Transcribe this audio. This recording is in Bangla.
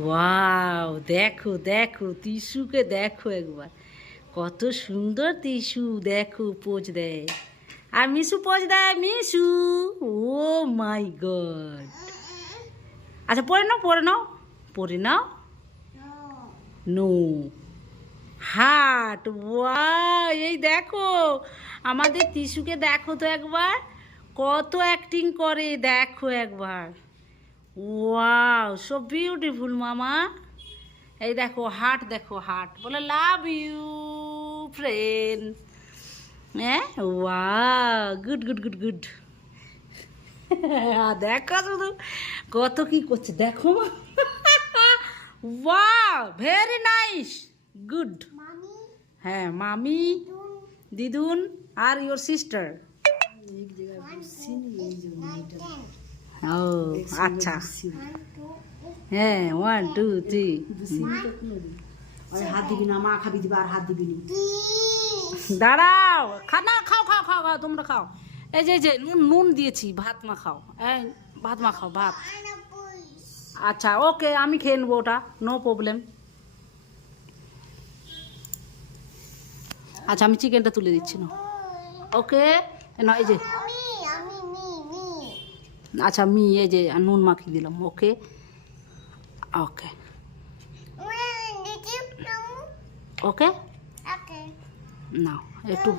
ওয়াও, দেখো দেখো, টিস্যুকে দেখো একবার। কত সুন্দর টিস্যু, দেখো পোজ দেয়। আর মিশু পোজ দেয়, মিশু। ও মাই গড। আচ্ছা পরে নাও পরে নাও পরে নাও। নো। হাট ওয়া এই দেখো, আমাদের টিস্যুকে দেখো তো একবার। কত অ্যাক্টিং করে, দেখো একবার। ওয়াও সো বিউটিফুল মামা এই দেখো হার্ট দেখো হার্ট বলে লাভ ইউ ফ্রেন্ড হ্যাঁ? ওয়া গুড গুড গুড গুড দেখো শুধু কত কি করছে দেখো মা। ওয়া ভেরি নাইস গুড হ্যাঁ মামি দিদুন? আর ইয়োর সিস্টার ও আচ্ছা হ্যাঁ ওয়ান টু থ্রি হাত দিবি না মা খাবি দিবা আর হাত দিবি না দাঁড়াও খা না খাও খাও খাও খাও তোমরা খাও এই যে এই যে নুন নুন দিয়েছি ভাত মা খাও এই ভাত মা খাও ভাত আচ্ছা ওকে আমি খেয়ে নেব ওটা নো প্রবলেম আচ্ছা আমি চিকেনটা তুলে দিচ্ছি না ওকে না এই যে আচ্ছা আমি এই যে নুন মাখিয়ে দিলাম ওকে? ওকে। ওকে? নাও একটু.